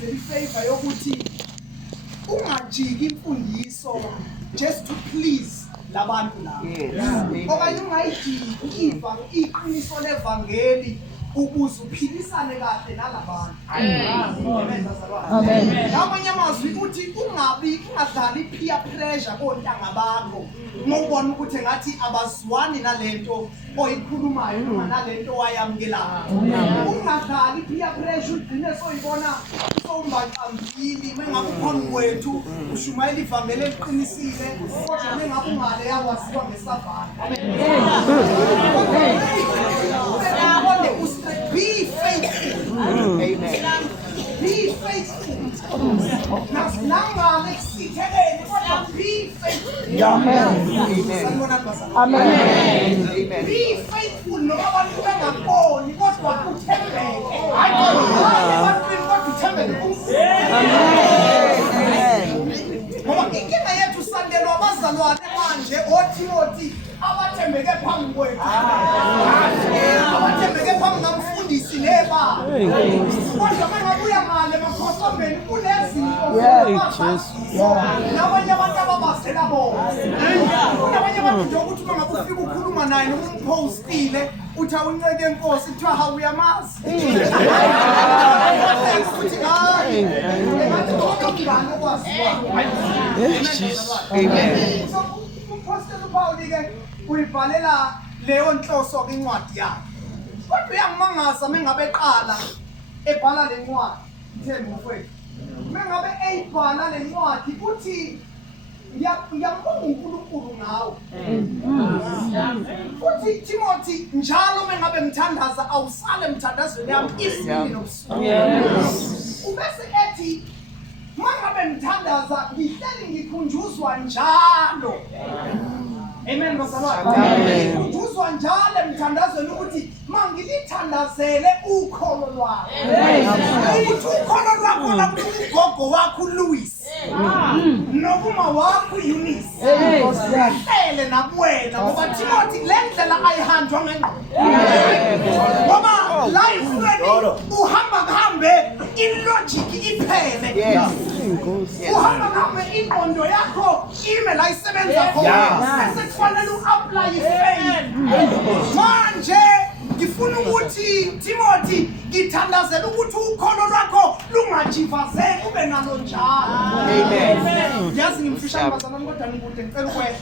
ngenzela ifavor yokuthi ungajiki imfundiso just to please labantu labo. Okanye ungayijiki iqiniso levangeli ukuze uphilisane kahle nalabantu. Amen. Ngamanye amazwi ukuthi ungadlali peer pressure kontanga bakho. Ngobona ukuthi ngathi abazwani nalento oyikhulumayo noma nalento wayamukelayo. Ungadlali peer pressure ugcine soyibona sombaqambili mengabe uphambi kwethu ushumayela ivangeli eliqinisile kodwa mengabe ungale yakwaziwa ngesavana. Be faithful. Amen. Be faithful. Now let's see. Be faithful. Amen. Amen. Be faithful. No one can go. You got what to tell me. I got to tell me. Amen. Mama, kingena yethu sandelo abazalwane manje othi abathembeke phambi kwethu. Abathembeke phambi namfundisi neba. Kodwa mangabuya ngale emakhosambeni kunezinto nabanye abantu ababazela bona. Nabanye abantu nje ukuthi bangakufika ukukhuluma naye noma umpostile uthi awunceke enkosi kuthiwa hawu uyamazi. Futhi hayi ngathi ngokubanga okwaziwa. Amen. Apostle Paul ke uyibhalela leyo nhloso kwincwadi yakhe. Kodwa uyangimangaza mengabe eqala ebhala lencwadi Themba mfowethu. Mengabe eyibhala lencwadi uthi ngiyambonga uNkulunkulu ngawe. Uthi Timothy njalo mengabe ngithandaza awusale mthandazweni yami isini nobusuku. Ubese ethi mangabe ngithandaza ngihleli ngikhunjuzwa njalo. Amen bazalwane. Amen. Ngikhunjuzwa njalo emthandazweni ukuthi mangilithandazele ukholo lwakho. Ukuthi ukholo lwakho lakugogo wakho Louis. Nokuma wakho Eunice. Uhlele nakuwena ngoba Timothy lendlela ayihanjwa ngengqondo. Ngoba life ready uhamba kuhambe ilogic iphele. Uhamba kuhambe ingqondo yakho ime la isebenza khona. Sekufanele uapply ifaith. Manje ngifuna ukuthi Timothy ngithandazela ukuthi ukholo lwakho lungajivazeki ube nalo njalo. Amen. Yazi ngimfishane bazalwane kodwa ngikude ngicela ukwe